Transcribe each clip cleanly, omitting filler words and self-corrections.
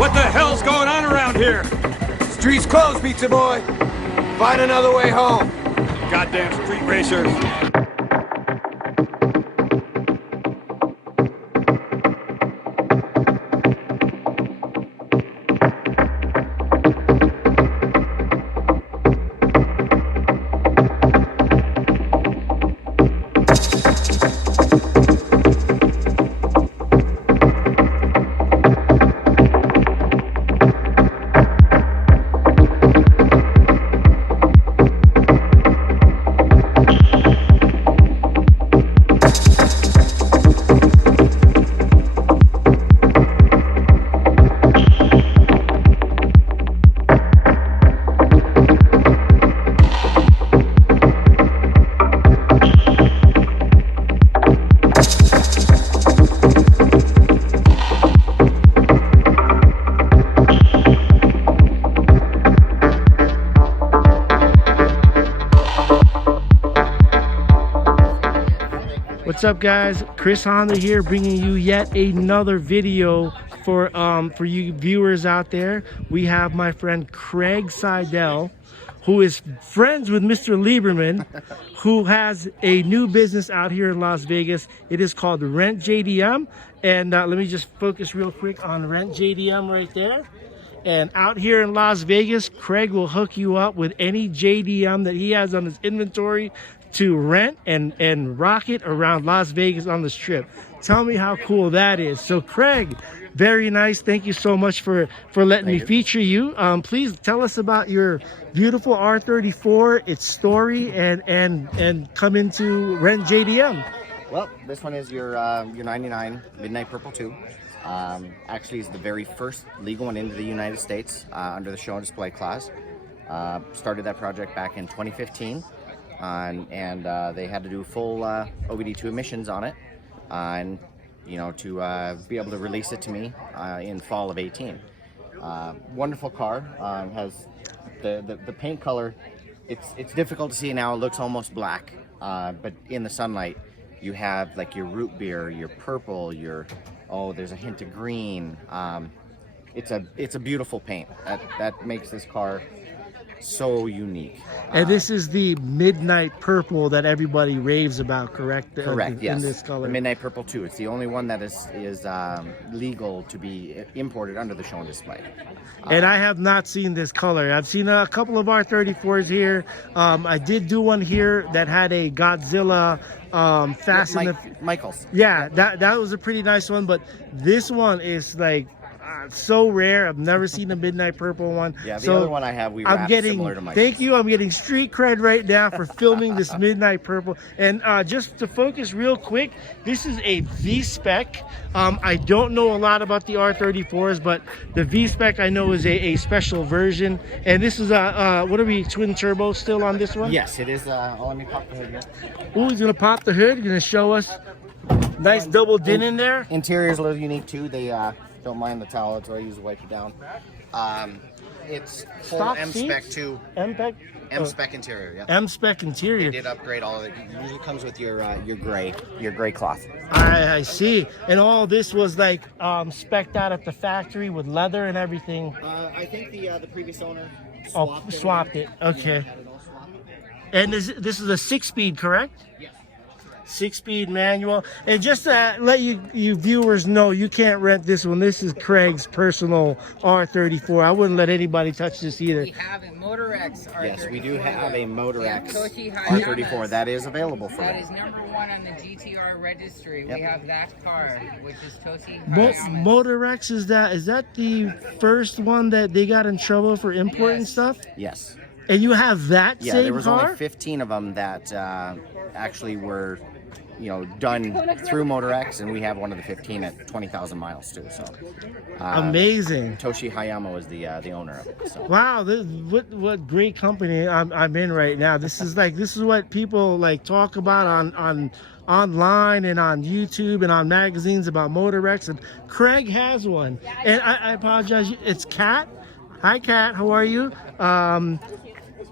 What the hell's going on around here? Street's closed, pizza boy. Find another way home. Goddamn street racers. What's up, guys? Chris Honda here, bringing you yet another video for you viewers out there. We have my friend Craig SEIDEL, who is friends with Mr. Lieberman, who has a new business out here in Las Vegas. It is called Rent JDM, and let me just focus real quick on Rent JDM right there. And out here in Las Vegas, Craig will hook you up with any JDM that he has on his inventory to rent and rock it around Las Vegas on the Strip. Tell me how cool that is. So Craig, very nice. Thank you so much for letting me feature you. Please tell us about your beautiful R34, its story, and come into Rent JDM. Well, this one is your 99 Midnight Purple 2. Actually, is the very first legal one into the United States under the show and display class. Started that project back in 2015. And they had to do full OBD2 emissions on it, and to be able to release it to me in fall of 18. Wonderful car. Has the paint color. It's difficult to see now. It looks almost black, but in the sunlight, you have like your root beer, your purple, there's a hint of green. It's a beautiful paint that makes this car so unique. And this is the Midnight Purple that everybody raves about, correct? Correct, yes. In this color. The Midnight Purple 2. It's the only one that is legal to be imported under the show and display. And I have not seen this color. I've seen a couple of R34s here. I did do one here that had a Godzilla Michaels. Yeah, that was a pretty nice one, but this one is like so rare. I've never seen a Midnight Purple one. Yeah, the other one I have, similar to Michael's. Thank you. I'm getting street cred right now for filming this Midnight Purple. And just to focus real quick, this is a V-Spec. I don't know a lot about the R34s, but the V-Spec I know is a special version. And this is a, what are we, twin turbo still on this one? Yes, it is. Let me pop the hood here. Ooh, he's going to pop the hood. He's going to show us. Nice double din in there. Interior's a little unique too. They don't mind the towel, that's what I use to wipe it down. It's full M-Spec too. M-Spec interior, yeah. M-Spec interior. They did upgrade all of it. It usually comes with your gray cloth. I see. And all this was like spec'd out at the factory with leather and everything. I think the previous owner swapped it. Okay. And this is a 6-speed, correct? Yes. 6-speed manual. And just to let you viewers know, you can't rent this one. This is Craig's personal R34. I wouldn't let anybody touch this either. We have a Motorex R34. Yes, we do have a Motorex R34 that is available for that. That is #1 on the GTR registry. Yep. We have that car, which is Toshi Motorex, is that the first one that they got in trouble for importing stuff? Yes. And you have that same car? Yeah, there was only 15 of them that actually were done through Motorex, and we have one of the 15 at 20,000 miles too. So amazing. Toshi Hayamo is the owner of it. So. Wow, what great company I'm in right now. This is what people like talk about on online and on YouTube and on magazines about Motorex, and Craig has one. And I apologize, it's Kat. Hi Kat, how are you?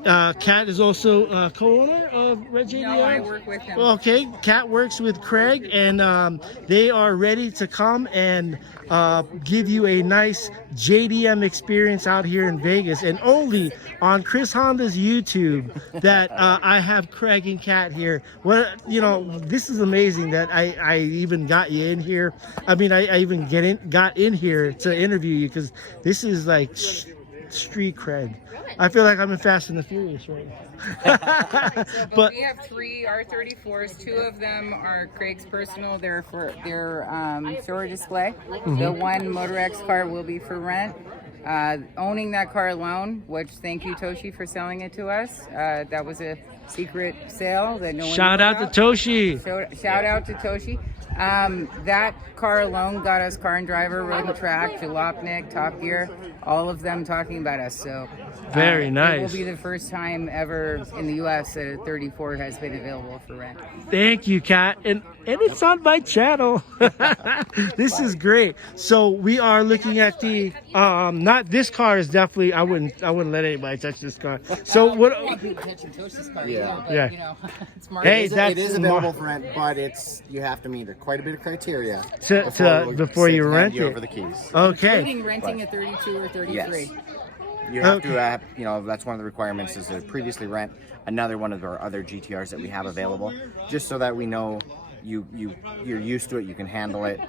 Kat is also co-owner of Red JDM. No, I work with him. Okay, Kat works with Craig, and they are ready to come and give you a nice JDM experience out here in Vegas, and only on Chris Honda's YouTube that I have Craig and Kat here. Well, you know, this is amazing that I even got you in here. I mean, I even got in here to interview you, because this is like street cred. I feel like I'm in Fast and the Furious right now. But we have 3 R34s. 2 of them are Craig's personal. They're for their store display. The one Motorex car will be for rent. Owning that car alone, which thank you Toshi for selling it to us. That was a secret sale that no one Shout knew out about. to Toshi. Shout out to Toshi. That car alone got us Car and Driver, Road and Track, Jalopnik, Top Gear, all of them talking about us. So very nice. It will be the first time ever in the U.S. that a 34 has been available for rent. Thank you, Kat, and it's on my channel. This is great. So we are looking at the not this car is definitely I wouldn't let anybody touch this car. So what? Touching Toshi's car, Yeah. but, Yeah. You know, it's Hey, It is available for rent, but you have to meet quite a bit of criteria before you rent it. over the keys. Okay. including renting a 32 or 33. Yes. You have to, you know, that's one of the requirements is to previously rent another one of our other GTRs that we have available, just so that we know you're used to it, you can handle it,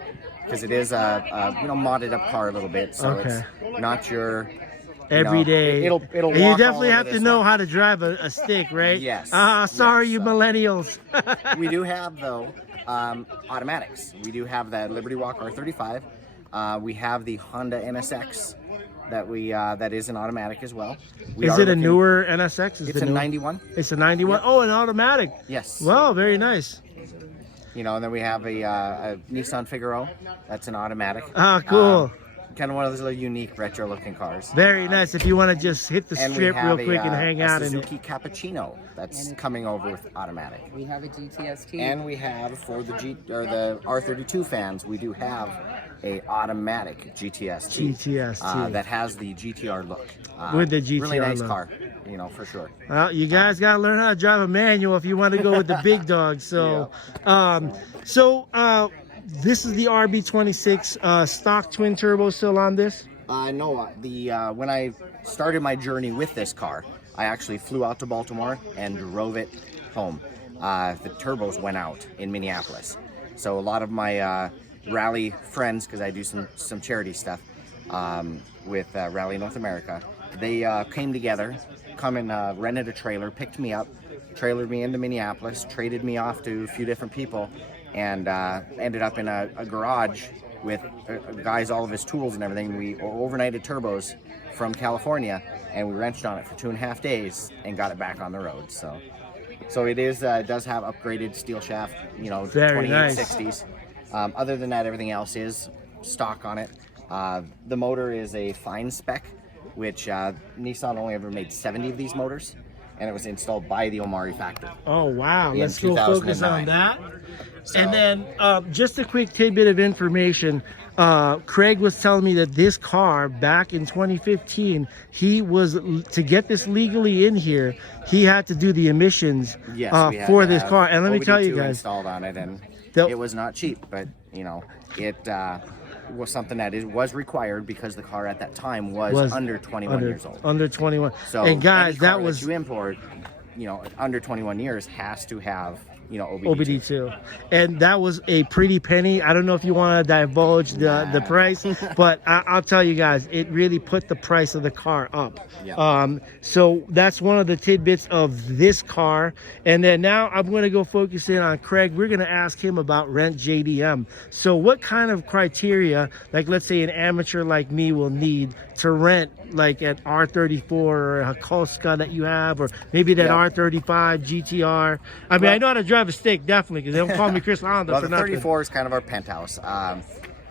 because it is a you know, modded up car a little bit, so it's not your every day. It'll and you definitely have to know how to drive a stick, right? Yes. Sorry, Yes, you millennials. We do have though automatics. We do have that Liberty Walk R35. We have the Honda NSX that is an automatic as well. Is it a newer NSX? It's a 91. It's a 91. Yep. Oh, an automatic. Yes. Well, very nice. You know, and then we have a Nissan Figaro. That's an automatic. Ah, cool. Kind of one of those little unique retro-looking cars. Very nice. If you want to just hit the And strip we real have quick and hang out a in it. Suzuki Cappuccino that's coming over with automatic. We have a GTST. And we have, for the the R32 fans, we do have a automatic GTST. GTST. That has the GTR look. With the GTR really nice look. car, you know, for sure. Well, you guys got to learn how to drive a manual if you want to go with the big dogs. So, this is the RB26 stock twin turbo still on this? No, when I started my journey with this car, I actually flew out to Baltimore and drove it home. The turbos went out in Minneapolis. So a lot of my rally friends, because I do some charity stuff with Rally North America, they came together, rented a trailer, picked me up, trailered me into Minneapolis, traded me off to a few different people, and ended up in a garage with guys, all of his tools and everything. We overnighted turbos from California, and we wrenched on it for 2.5 days and got it back on the road. So it is does have upgraded steel shaft, you know, 2860s. Other than that, everything else is stock on it. The motor is a fine spec, which Nissan only ever made 70 of these motors, and it was installed by the Omari factory. Oh, wow. In Let's go focus 2009. on that. So- And then just a quick tidbit of information. Craig was telling me that this car back in 2015, to get this legally in here, he had to do the emissions Yes, we had for to this have car. And let me tell you OBD2 guys, installed on it, and They'll- it was not cheap, but you know, it was something that was required because the car at that time was under 21 years old. Under 21. So and guys, any car that was you import, you know, under 21 years has to have, you know, OBD2, and that was a pretty penny. I don't know if you want to divulge the price, but I'll tell you guys, it really put the price of the car up. Yeah. So that's one of the tidbits of this car. And then now I'm going to go focus in on Craig. We're going to ask him about Rent JDM. So what kind of criteria, like let's say an amateur like me will need to rent like an R34 or a Kolska that you have, or maybe that R35 GTR. I mean, I know how to drive a stick, definitely, because they don't call me Chris Honda Well, for the nothing. 34 is kind of our penthouse.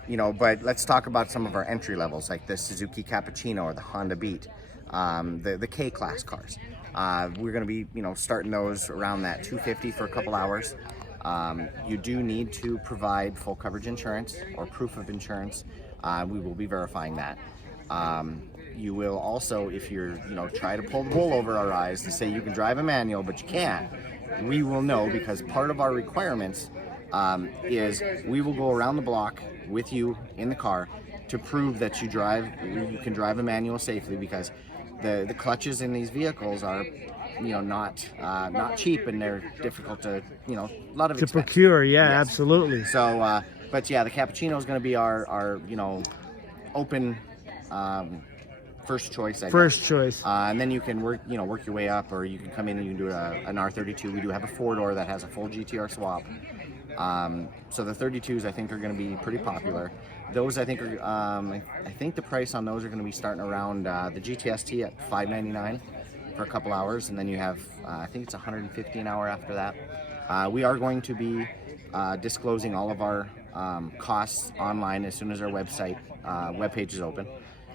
You know, but let's talk about some of our entry levels, like the Suzuki Cappuccino or the Honda Beat, the K-Class cars. We're going to be, you know, starting those around that 250 for a couple hours. You do need to provide full coverage insurance or proof of insurance. We will be verifying that. You will also, if you're, try to pull the wool over our eyes to say you can drive a manual, but you can't, we will know, because part of our requirements is we will go around the block with you in the car to prove that you can drive a manual safely, because the clutches in these vehicles are, not cheap, and they're difficult to, a lot of To expense. procure, yeah, Yes. absolutely. So, but yeah, the cappuccino is going to be our open first choice. I First guess. choice. And then you can work your way up, or you can come in and you can do an R32. We do have a 4-door that has a full GTR swap. So the 32s I think are going to be pretty popular. Those I think are, I think the price on those are going to be starting around the GTST at $599 for a couple hours, and then you have I think it's $150 an hour after that. We are going to be disclosing all of our costs online as soon as our webpage is open.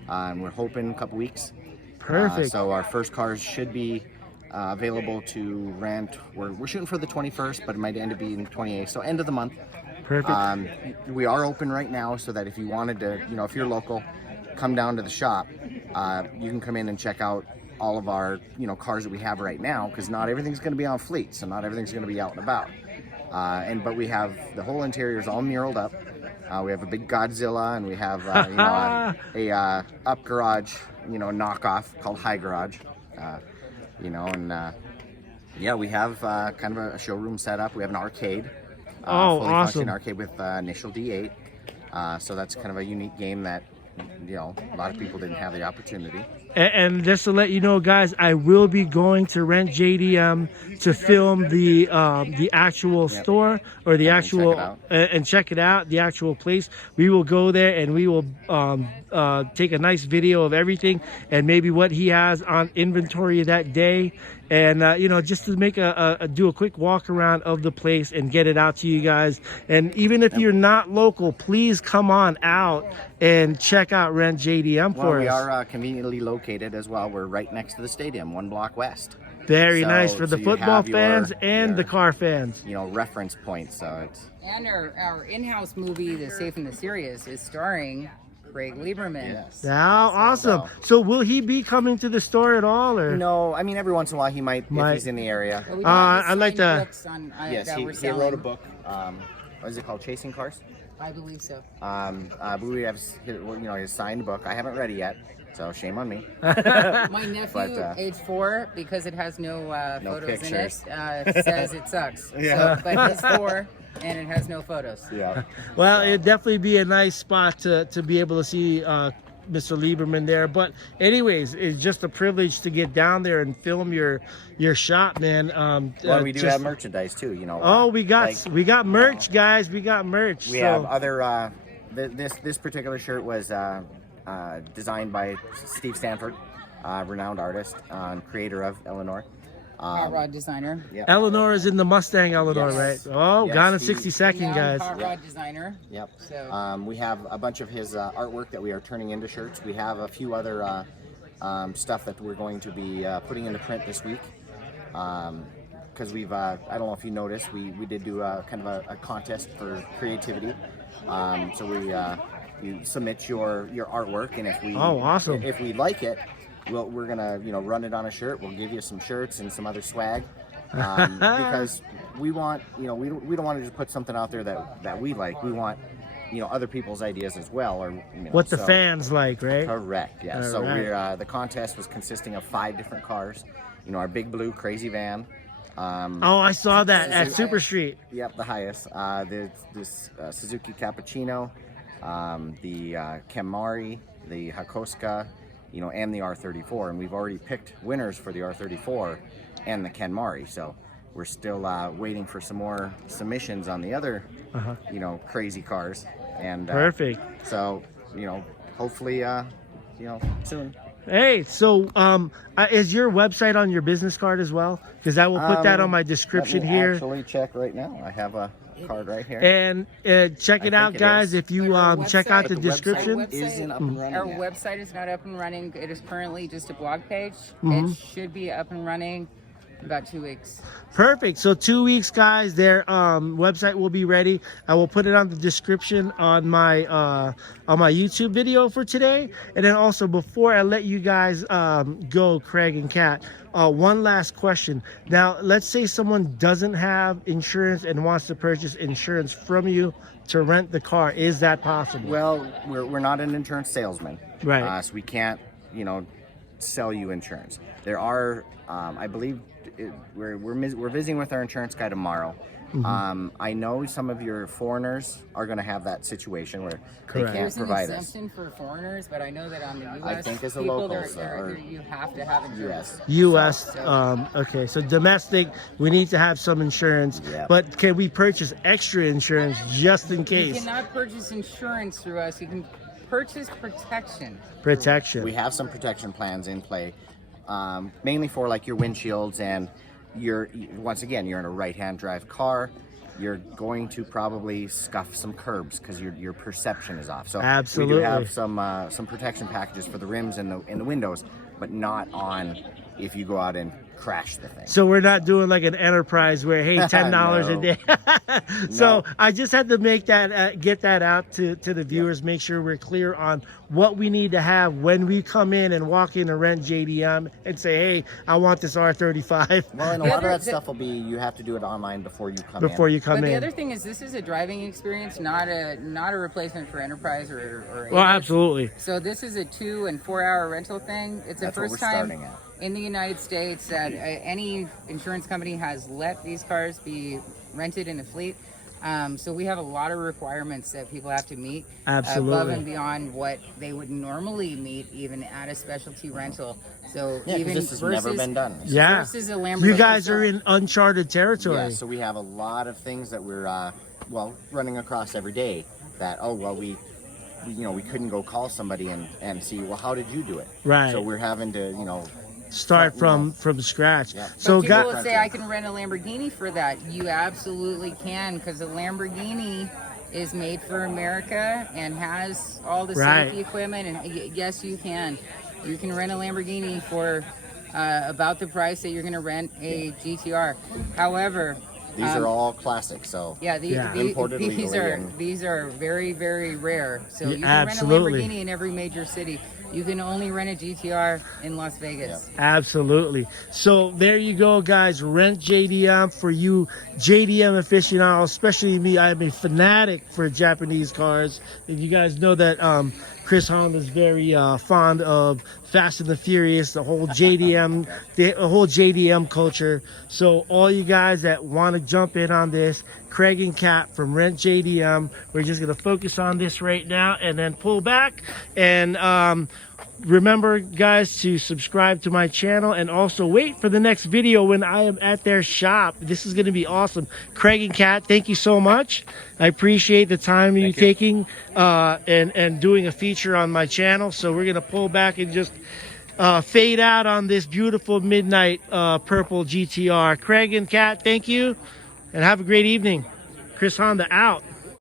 We're hoping a couple weeks. Perfect. So our first cars should be available to rent. We're shooting for the 21st, but it might end up being the 28th. So end of the month. Perfect. We are open right now, so that if you wanted to, if you're local, come down to the shop. You can come in and check out all of our, cars that we have right now, because not everything's going to be on fleet, so not everything's going to be out and about. But we have the whole interior is all muraled up. We have a big Godzilla, and we have a up garage, knockoff called High Garage. Yeah, we have kind of a showroom set up. We have an arcade. Oh, fully awesome. functioning arcade with initial D8. So that's kind of a unique game that, a lot of people didn't have the opportunity. And just to let you know, guys, I will be going to Rent JDM to film the actual store, or the actual and check it out, the actual place. We will go there and we will take a nice video of everything, and maybe what he has on inventory that day, and just to make do a quick walk around of the place and get it out to you guys. And even if you're not local, please come on out and check out Rent JDM for us. We are conveniently located as well. We're right next to the stadium, 1 block west. Very So- nice for the so you football have fans and your, the car fans. reference points. So it's And our in-house movie, The Safe and the Serious, is starring Craig Lieberman. yes. Now, awesome. So will he be coming to the store at all, or? No, I mean every once in a while he might if he's in the area. But we I'd like signed to- books on, Yes, that he we're selling. wrote a book. What is it called? Chasing Cars. I believe so. But we have his signed book. I haven't read it yet, so shame on me. My nephew, But, age 4, because it has no No photos pictures. in it, says it sucks. Yeah. So, but he's 4 and it has no photos. Yeah. Well, it'd definitely be a nice spot to be able to see Mr. Lieberman there. But anyways, it's just a privilege to get down there and film your shop, man. Well, we do have merchandise too. Oh, we got merch, guys. We got merch. We have other. This particular shirt was designed by Steve Stanford, renowned artist and creator of Eleanor. Hot rod designer. Yeah. Eleanor is in the Mustang Eleanor, Yes. right? Oh, Yes, gone in he- 60 seconds, Renowned guys. hot rod designer. Yep. So We have a bunch of his artwork that we are turning into shirts. We have a few other stuff that we're going to be putting into print this week. Because we've, I don't know if you noticed, we did do kind of a contest for creativity. So you submit your artwork, and if we awesome. if we like it, we're gonna run it on a shirt. We'll give you some shirts and some other swag. Because we want we don't want to just put something out there that we like. We want other people's ideas as well, or What the so- fans like, right? Correct. Yeah. All So right. we're the contest was consisting of 5 different cars. Our big blue crazy van. Oh, I saw that at Super Street. Yep, the highest. This Suzuki Cappuccino, the Camry, the Hakoska, and the R34. And we've already picked winners for the R34 and the Camry. So we're still waiting for some more submissions on the other, crazy cars. And Perfect. So hopefully, soon. Hey, so is your website on your business card as well? Because I will put that on my description Let me here. actually check right now. I have a card right here. And check it I out, think it guys. is. If you Our check out website- the The description. website isn't up and running Our yet. website is not up and running. It is currently just a blog page. Mm-hmm. It should be up and running About 2 weeks. Perfect. So 2 weeks, guys. Their website will be ready. I will put it on the description on my YouTube video for today. And then also, before I let you guys go, Craig and Kat, one last question. Now, let's say someone doesn't have insurance and wants to purchase insurance from you to rent the car. Is that possible? Well, we're not an insurance salesman, Right. so we can't, sell you insurance. There are, I believe, we're visiting with our insurance guy tomorrow. I know some of your foreigners are going to have that situation where Correct. they can't There's an provide us. exemption for foreigners, but I know that on the U.S. I think as a people, locals, you have to have insurance. U.S. U.S. Okay, so domestic, we need to have some insurance. Yep. But can we purchase extra insurance just in You case? cannot purchase insurance through us. You can purchase protection. Protection. We have some protection plans in play, mainly for like your windshields, and once again, you're in a right-hand drive car. You're going to probably scuff some curbs because your perception is off. So Absolutely. we do have some protection packages for the rims and the windows, but not on if you go out and crash the thing. So we're not doing like an enterprise where, hey, $10 a No. day. So No. I just had to make that, get that out to the viewers, make sure we're clear on what we need to have when we come in and walk in and rent JDM and say, hey, I want this R35 Well, and a lot of that stuff will be, you have to do it online before you come in. before you come But the in. other thing is, this is a driving experience, not a replacement for Enterprise or Well, Avis. absolutely. So this is a 2 and 4 hour rental thing. It's the That's what first we're time starting at. in the United States that any insurance company has let these cars be rented in a fleet. So we have a lot of requirements that people have to meet above Absolutely. and beyond what they would normally meet even at a specialty rental. So Yeah, 'cause even this has versus, never been done. Yeah. versus a Lamborghini. You guys are in uncharted territory. Yeah, so we have a lot of things that we're running across every day that we couldn't go call somebody and see, well, how did you do it? Right. So we're having to Start from scratch. Yeah. So But people guys, will say, I can rent a Lamborghini for that. You absolutely can, because a Lamborghini is made for America and has all the Right. safety equipment. And yes, you can. You can rent a Lamborghini for about the price that you're going to rent a GTR. However, these are all classics, so yeah, imported legally these are very, very rare. So you can absolutely. rent a Lamborghini in every major city. You can only rent a GTR in Las Vegas. Absolutely. So there you go, guys. Rent JDM for you JDM aficionados, especially me. I'm a fanatic for Japanese cars. And you guys know that Chris Honda is very fond of Fast and the Furious, the whole JDM, the whole JDM culture. So all you guys that want to jump in on this, Craig and Kat from Rent JDM, we're just going to focus on this right now and then pull back. And remember, guys, to subscribe to my channel and also wait for the next video when I am at their shop. This is going to be awesome. Craig and Kat, thank you so much. I appreciate the time you taking and doing a feature on my channel. So we're going to pull back and just fade out on this beautiful midnight purple GTR. Craig and Kat, thank you and have a great evening. Chris Honda out.